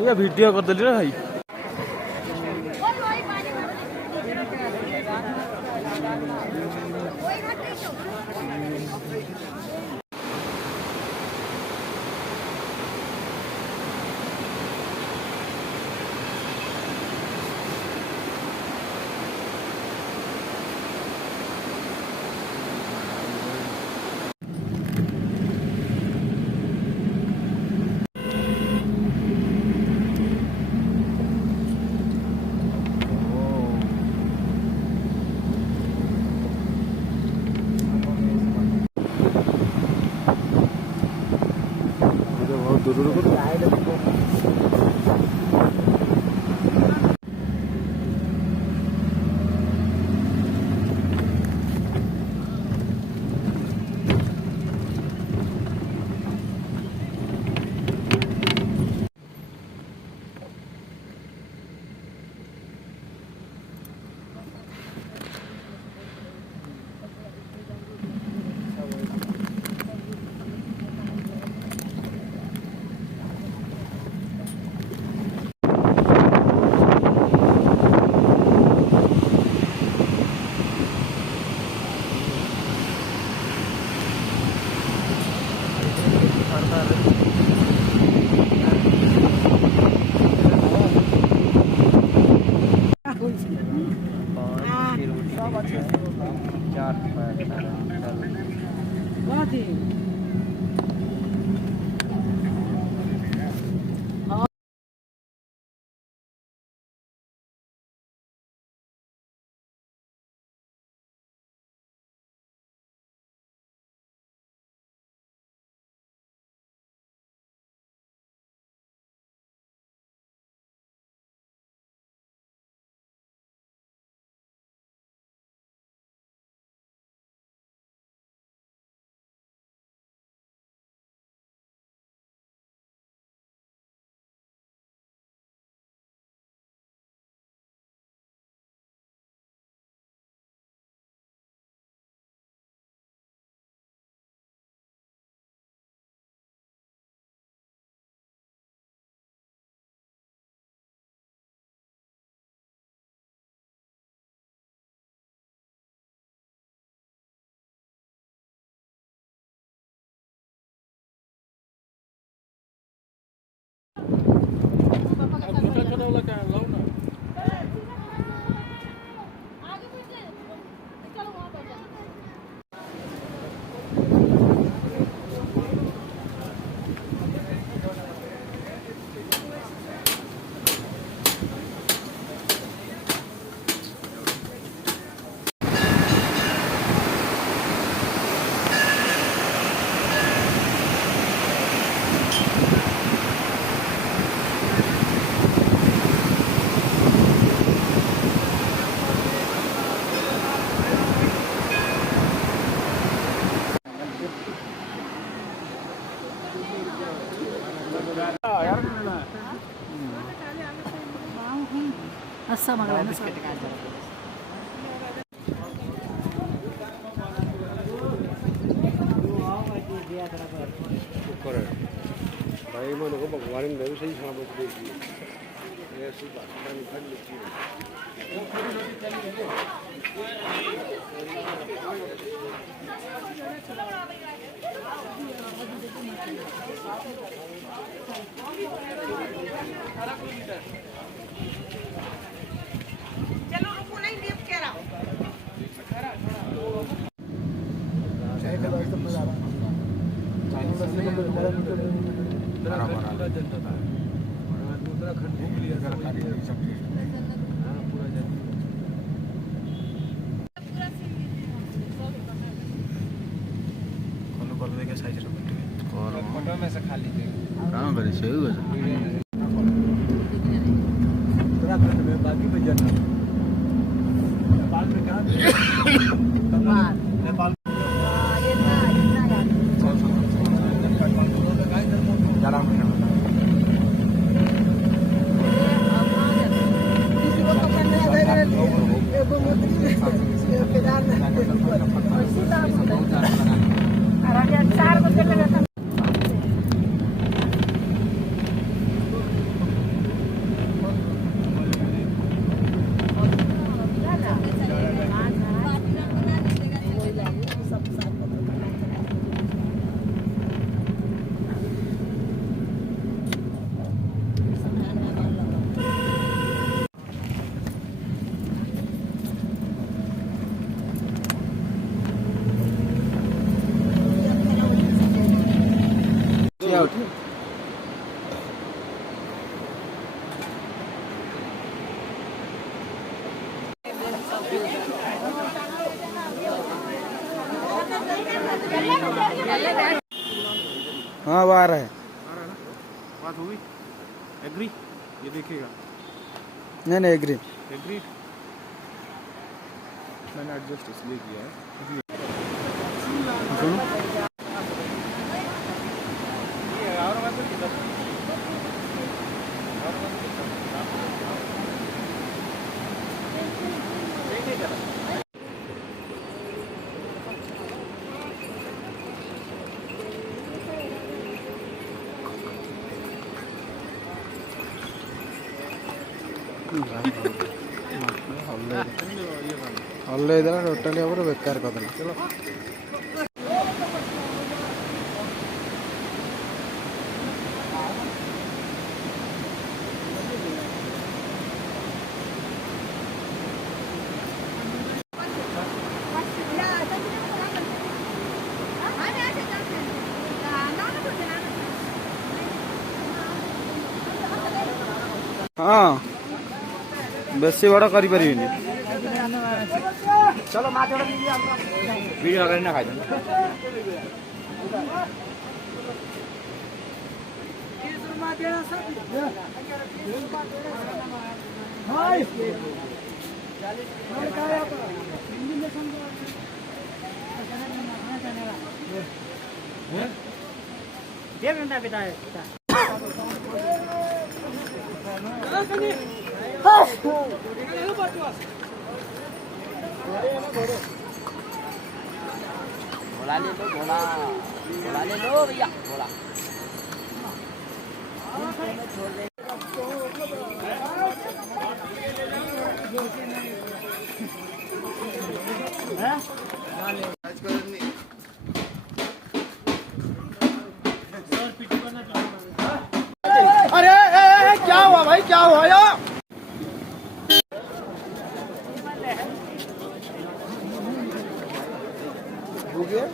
ये वीडियो कर देली रे भाई। Asa magana sa भाई मन को भगवान ने सही सलामत देखी ऐसी बात नहीं खड़ी होती चलो रुको नहीं लिफ्ट कह रहा हूं उत्तराखंड घूम लिया सरकारी सब चीज। देखिए साइज रे कर फोटो में से खाली दे काम करे से हो पूरा खंड में बाकी में जाना नेपाल में कहां नेपाल जाना out. हाँ वो आ रहा है बात हुई एग्री ये देखिएगा नहीं नहीं एग्री एग्री मैंने एडजस्ट इसलिए किया है सुनो ಹಲ್ಲೆ ಇದ್ರೆ ಟೋಟಲಿ ಅವರು ಬೇಕಾರ್ಕೋದಿಲ್ಲ ಚಲೋ हाँ बेसी बड़ा करी परिबिनी चलो वीडियो अगर ना खाई डेढ़ घंटा बिताए बोला ले लो बोला ले लो भैया बोला अरे क्या हुआ भाई क्या हुआ यार हो गया